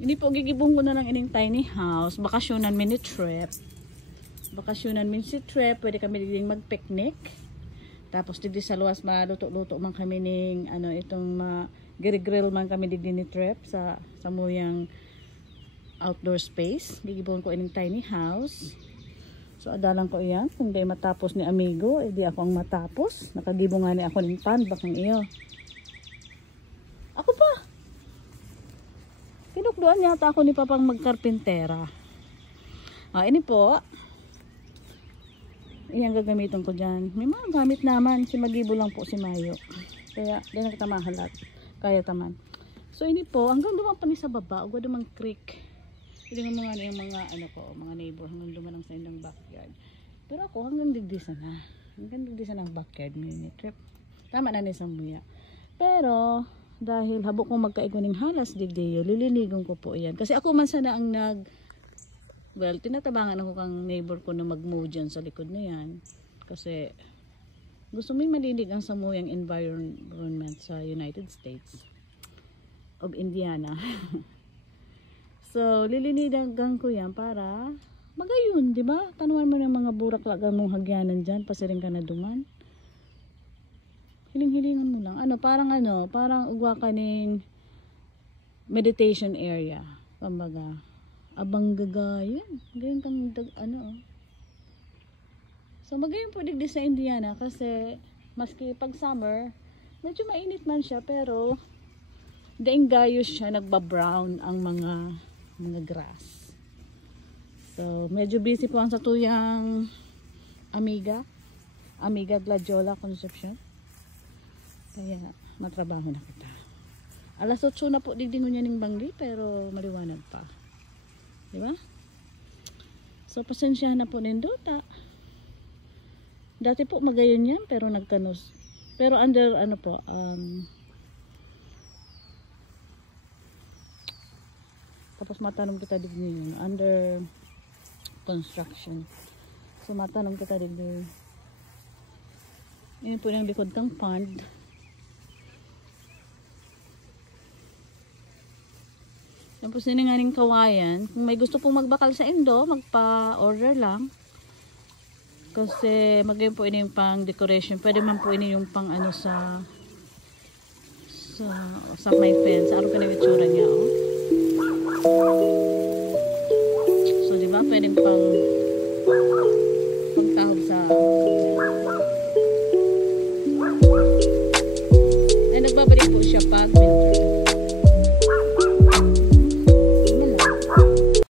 Hindi po gigibong ko na lang ining tiny house. Bakasyonan mini trip. Bakasyonan mini trip. Pwede kami ding mag-picnic. Tapos dito sa luwas maluto-luto man kami ning ano itong grill man kami dito ni trip sa muyang outdoor space. Gigibong ko ining tiny house. So adalan ko iyan. Kung di matapos ni amigo, edi ako ang matapos. Nakagibong nga ni ako ng pan bakang iyo. Ako pa. Kinukduan yata ako ni papang magkarpintera. Ini po. Iyan gagamitin ko dyan. May mga gamit naman. Si Magibo lang po si Mayo. Kaya di na kita mahalat. Kaya taman. So ini po. Hanggang duman pa ni sa baba. Ugwa dumang creek. Hindi nga mga yung mga ano ko. Mga neighbor. Hanggang duman ang sa ilang backyard. Pero ako hanggang digdisa na. Hanggang digdisa na ang backyard. Mini trip. Tama na ni Samuya. Pero dahil habok kong magkaiguning halas digdiyo, lilinigon ko po yan. Kasi ako man sana ang tinatabangan ako kang neighbor ko na mag-move dyan sa likod na yan. Kasi gusto mo yung malinig ang samuyang environment sa United States of Indiana. So, lilinigan ko yan para magayon, di ba? Tanuan mo ng mga burak-lagan mong hagyanan dyan, pasiring ka na duman. Hiling-hilingan mo lang. Parang ugwa ka ng meditation area. Kumbaga, abang gagayan. Gayon kang So, magayon po digdi sa Indiana kasi maski pag summer, medyo mainit man siya pero daing gayos siya, nagba-brown ang mga grass. So, medyo busy po ang satuyang Amiga Gladiola Concepcion. Kaya matrabaho na kita. Alas 8 na po digdingon niya ng bangli pero maliwanag pa. Di ba? So pasensyahan na po nindota. Dati po magayon yan pero nagkanos. Pero under tapos matanong kita digdingon under construction. So matanong kita digdingon. Yan po yung likod kang pond. Tapos nininganing kawayan. Kung may gusto pong magbakal sa Indo, magpa-order lang. Kasi magayon po ini yung pang decoration. Pwede man po ini yung pang sa may fence. Araw ka na yung itsura niya. Oh.